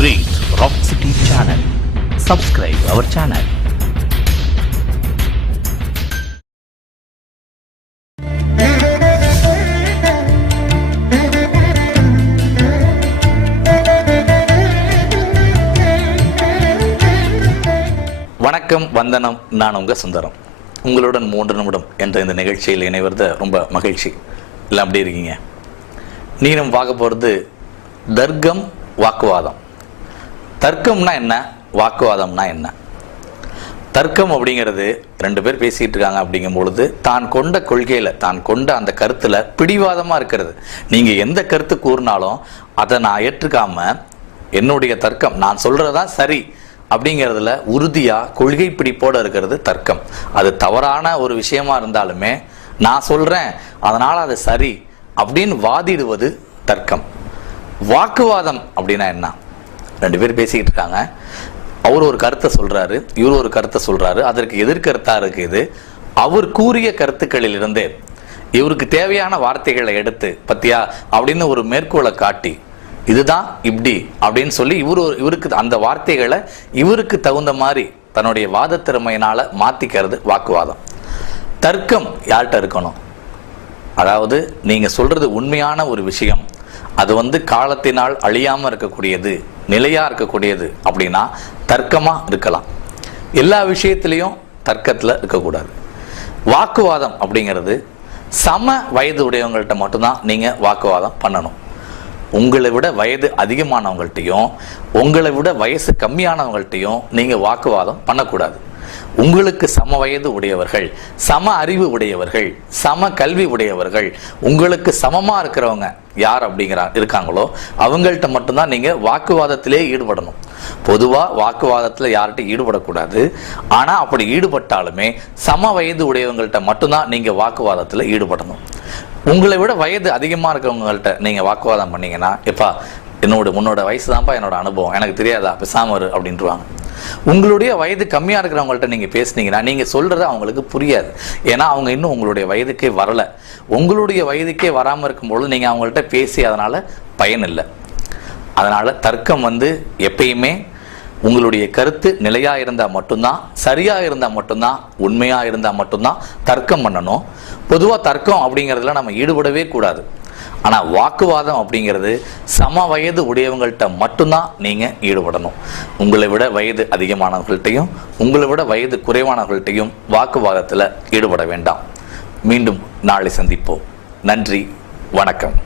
Great Rock City channel. Subscribe our channel. வணக்கம், வந்தனம். நான் உங்க சுந்தரம். உங்களுடன் 3 நிமிடம் என்ற இந்த நிகழ்ச்சியில் இணைவது ரொம்ப மகிழ்ச்சி. இல்லை அப்படி இருக்கீங்க? நீனும் பார்க்க போகிறது தர்க்கம், வாக்குவாதம். தர்க்கம்னா என்ன, வாக்குவாதம்னா என்ன? தர்க்கம் அப்படிங்கிறது 2 பேர் பேசிகிட்டு இருக்காங்க அப்படிங்கும் பொழுது தான் கொண்ட கொள்கையில், தான் கொண்ட அந்த கருத்தில் பிடிவாதமாக இருக்கிறது. நீங்கள் எந்த கருத்து கூறினாலும் அதை நான் ஏற்றுக்காம என்னுடைய தர்க்கம், நான் சொல்கிறதான் சரி அப்படிங்கிறதுல உறுதியாக கொள்கை பிடிப்போடு இருக்கிறது தர்க்கம். அது தவறான ஒரு விஷயமா இருந்தாலுமே நான் சொல்கிறேன் அதனால் அது சரி அப்படின்னு வாதிடுவது தர்க்கம். வாக்குவாதம் அப்படின்னா என்ன? 2 பேர் பேசிக்கிட்டு இருக்காங்க. அவர் ஒரு கருத்தை சொல்கிறாரு, இவர் ஒரு கருத்தை சொல்கிறாரு. அதற்கு எதிர்கருத்தாக இருக்குது. அவர் கூறிய கருத்துக்களில் இருந்தே இவருக்கு தேவையான வார்த்தைகளை எடுத்து பத்தியா அப்படின்னு ஒரு மேற்கோளை காட்டி இதுதான் இப்படி அப்படின்னு சொல்லி இவருக்கு அந்த வார்த்தைகளை இவருக்கு தகுந்த மாதிரி தன்னுடைய வாத திறமையினால மாத்திக்கிறது வாக்குவாதம். தர்க்கம் யார்கிட்ட இருக்கணும்? அதாவது நீங்க சொல்றது உண்மையான ஒரு விஷயம், அது காலத்தினால் அழியாம இருக்கக்கூடியது, நிலையா இருக்கக்கூடியது அப்படின்னா தர்க்கமா இருக்கலாம். எல்லா விஷயத்திலையும் தர்க்கத்துல இருக்கக்கூடாது. வாக்குவாதம் அப்படிங்கிறது சம வயது உடையவங்கள்ட்ட மட்டும்தான் நீங்க வாக்குவாதம் பண்ணணும். உங்களை விட வயது அதிகமானவங்கள்ட்டையும் உங்களை விட வயசு கம்மியானவங்கள்ட்டையும் நீங்கள் வாக்குவாதம் பண்ணக்கூடாது. உங்களுக்கு சம வயது உடையவர்கள், சம அறிவு உடையவர்கள், சம கல்வி உடையவர்கள், உங்களுக்கு சமமாக இருக்கிறவங்க யார் இருக்காங்களோ அவங்கள்ட்ட மட்டும்தான் நீங்கள் வாக்குவாதத்திலே ஈடுபடணும். பொதுவாக வாக்குவாதத்தில் யார்கிட்ட ஈடுபடக்கூடாது. ஆனால் அப்படி ஈடுபட்டாலுமே சம வயது உடையவங்கள்ட்ட மட்டும்தான் நீங்கள் வாக்குவாதத்தில் ஈடுபடணும். உங்களை விட வயது அதிகமாக இருக்கிறவங்கள்ட்ட நீங்கள் வாக்குவாதம் பண்ணீங்கன்னா, எப்பா உன்னோட வயசு தான்ப்பா என்னோட அனுபவம், எனக்கு தெரியாதா, பேசாம இரு அப்படின்ட்டுருவாங்க. உங்களுடைய வயது கம்மியாக இருக்கிறவங்கள்ட்ட நீங்கள் பேசுனீங்கன்னா நீங்கள் சொல்கிறது அவங்களுக்கு புரியாது. ஏன்னா அவங்க இன்னும் உங்களுடைய வயதுக்கே வரலை. உங்களுடைய வயதுக்கே வராமல் இருக்கும்பொழுது நீங்கள் அவங்கள்ட்ட பேசி அதனால் பயன் இல்லை. அதனால் தர்க்கம் எப்பயுமே உங்களுடைய கருத்து நிலையாக இருந்தால் மட்டும்தான், சரியாக இருந்தால் மட்டும்தான், உண்மையாக இருந்தால் மட்டும்தான் தர்க்கம் பண்ணணும். பொதுவாக தர்க்கம் அப்படிங்கிறதுல நம்ம ஈடுபடவே கூடாது. ஆனால் வாக்குவாதம் அப்படிங்கிறது சம வயது உடையவங்கள்ட்ட மட்டும்தான் நீங்கள் ஈடுபடணும். உங்களை விட வயது அதிகமானவர்கள்ட்டையும் உங்களை விட வயது குறைவானவர்கள்ட்டையும் வாக்குவாதத்தில் ஈடுபட வேண்டாம். மீண்டும் நாளை சந்திப்போம். நன்றி, வணக்கம்.